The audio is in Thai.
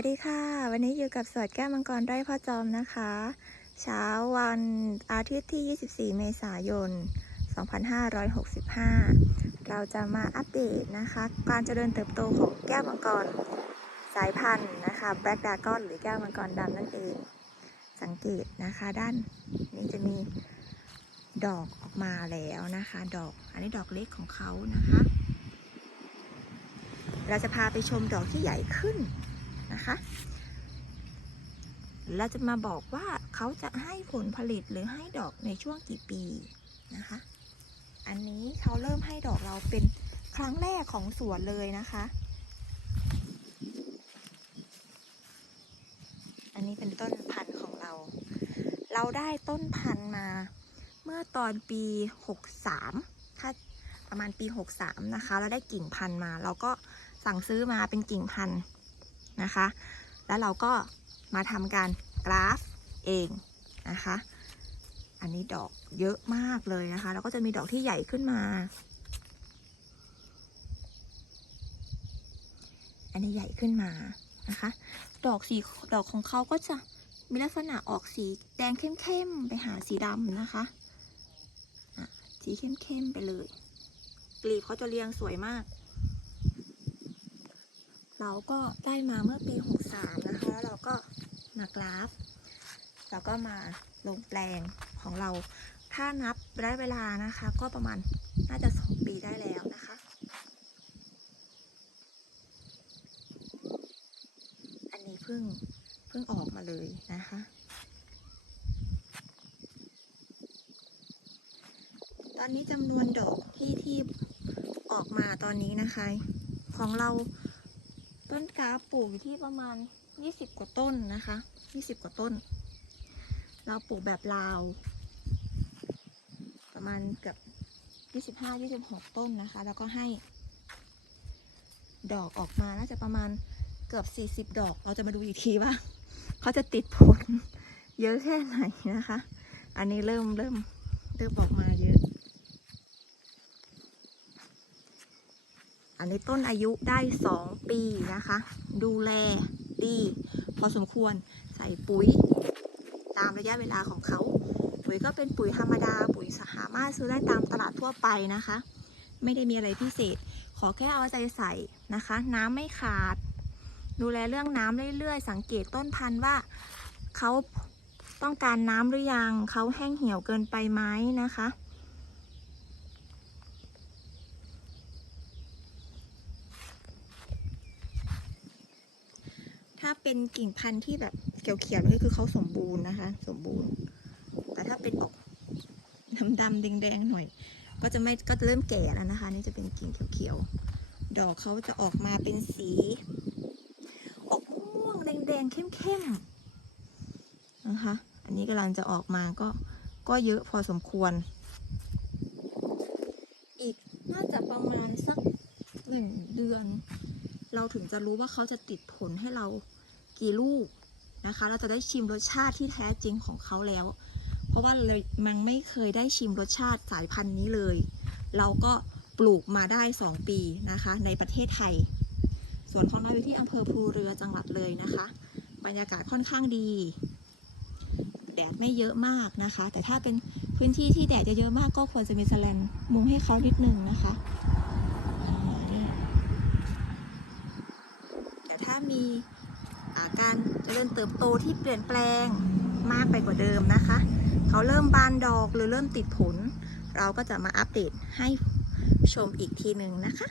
วัสดีค่ะ วันนี้อยู่กับสวดแก้วมังกรไร่พ่อจอมนะคะ เช้าวันอาทิตย์ที่ 24 เมษายน 2565 เราจะมาอัปเดตนะคะ การเจริญเติบโตของแก้วมังกรสายพันธุ์นะคะ Black Dragon หรือแก้วมังกรดำนั่นเอง สังเกตนะคะด้านนี้จะมีดอกออกมาแล้วนะคะ ดอกอันนี้ดอกเล็กของเขานะคะ เราจะพาไปชมดอกที่ใหญ่ขึ้น นะคะ เราจะมาบอกว่าเขาจะให้ผลผลิตหรือให้ดอกในช่วงกี่ปีนะคะ อันนี้เขาเริ่มให้ดอกเราเป็นครั้งแรกของสวนเลยนะคะ อันนี้เป็นต้นพันธุ์ของเรา เราได้ต้นพันธุ์มาเมื่อตอนปี 63 ถ้าประมาณปี 63 นะคะ เราได้กิ่งพันธุ์มา เราก็สั่งซื้อมาเป็นกิ่งพันธุ์ นะคะ แล้วเราก็มาทำการกราฟเองนะคะ อันนี้ดอกเยอะมากเลยนะคะ แล้วก็จะมีดอกที่ใหญ่ขึ้นมา อันนี้ใหญ่ขึ้นมานะคะ ดอกสีดอกของเขาก็จะมีลักษณะออกสีแดงเข้มๆไปหาสีดำนะคะะสีเข้มๆไปเลยกลีบเขาจะเรียงสวยมาก เราก็ได้มาเมื่อปี 63 นะคะแล้วเราก็มากราฟ แล้วก็มาลงแปลงของเรา ถ้านับระยะเวลานะคะ ก็ประมาณน่าจะ 2 ปีได้แล้วนะคะ อันนี้เพิ่งเพิ่งออกมาเลยนะคะตอนนี้จำนวนดอกที่ที่ออกมาตอนนี้นะคะ ของเรา ต้นกาปลูกอยู่ที่ประมาณ 20 กว่าต้นนะคะ 20 กว่าต้น เราปลูกแบบลาว ประมาณเกับ 25 26 ต้นนะคะ แล้วก็ให้ ดอกออกมาน่าจะประมาณเกือบ 40 ดอก เราจะมาดูอีกทีว่า เขาจะติดผล เยอะแค่ไหนนะคะ อันนี้เริ่มเริ่มเริ่มออกมาเย อันนี้ต้นอายุได้ 2 ปีนะคะ ดูแลดี พอสมควรใส่ปุ๋ย ตามระยะเวลาของเขา ปุ๋ยก็เป็นปุ๋ยธรรมดา ปุ๋ยสามารถซื้อได้ตามตลาดทั่วไปนะคะ ไม่ได้มีอะไรพิเศษ ขอแค่เอาใจใส่นะคะ น้ำไม่ขาด ดูแลเรื่องน้ำเรื่อยๆ สังเกตต้นพันธุ์ว่าเขาต้องการน้ำหรือยัง เขาแห้งเหี่ยวเกินไปไหมนะคะ ถ้าเป็นกิ่งพันธุ์ที่แบบเขียวๆนี่คือเขาสมบูรณ์นะคะ สมบูรณ์ แต่ถ้าเป็นออกดำๆแดงๆหน่อย ก็จะไม่ก็จะเริ่มแก่แล้วนะคะ นี่จะเป็นกิ่งเขียวๆดอกเขาจะออกมาเป็นสีออกม่วงแดงๆเข้มๆนะคะ อันนี้กำลังจะออกมาก็ก็เยอะพอสมควร อีกน่าจะประมาณสักหนึ่งเดือน เราถึงจะรู้ว่าเขาจะติดผลให้เรา กี่ลูกนะคะ เราจะได้ชิมรสชาติที่แท้จริงของเขาแล้ว เพราะว่าเลยมันไม่เคยได้ชิมรสชาติสายพันธุ์นี้เลย เราก็ปลูกมาได้ 2 ปีนะคะ ในประเทศไทยส่วนของเราอยู่ที่อำเภอภูเรือจังหวัดเลยนะคะ บรรยากาศค่อนข้างดี แดดไม่เยอะมากนะคะ แต่ถ้าเป็นพื้นที่ที่แดดจะเยอะมากก็ควรจะมีแสแลนมุงให้เขานิดนึงนะคะแต่ถ้ามี การเจริญเติบโตที่เปลี่ยนแปลงมากไปกว่าเดิมนะคะ เขาเริ่มบานดอกหรือเริ่มติดผล เราก็จะมาอัปเดตให้ชมอีกทีหนึ่งนะคะ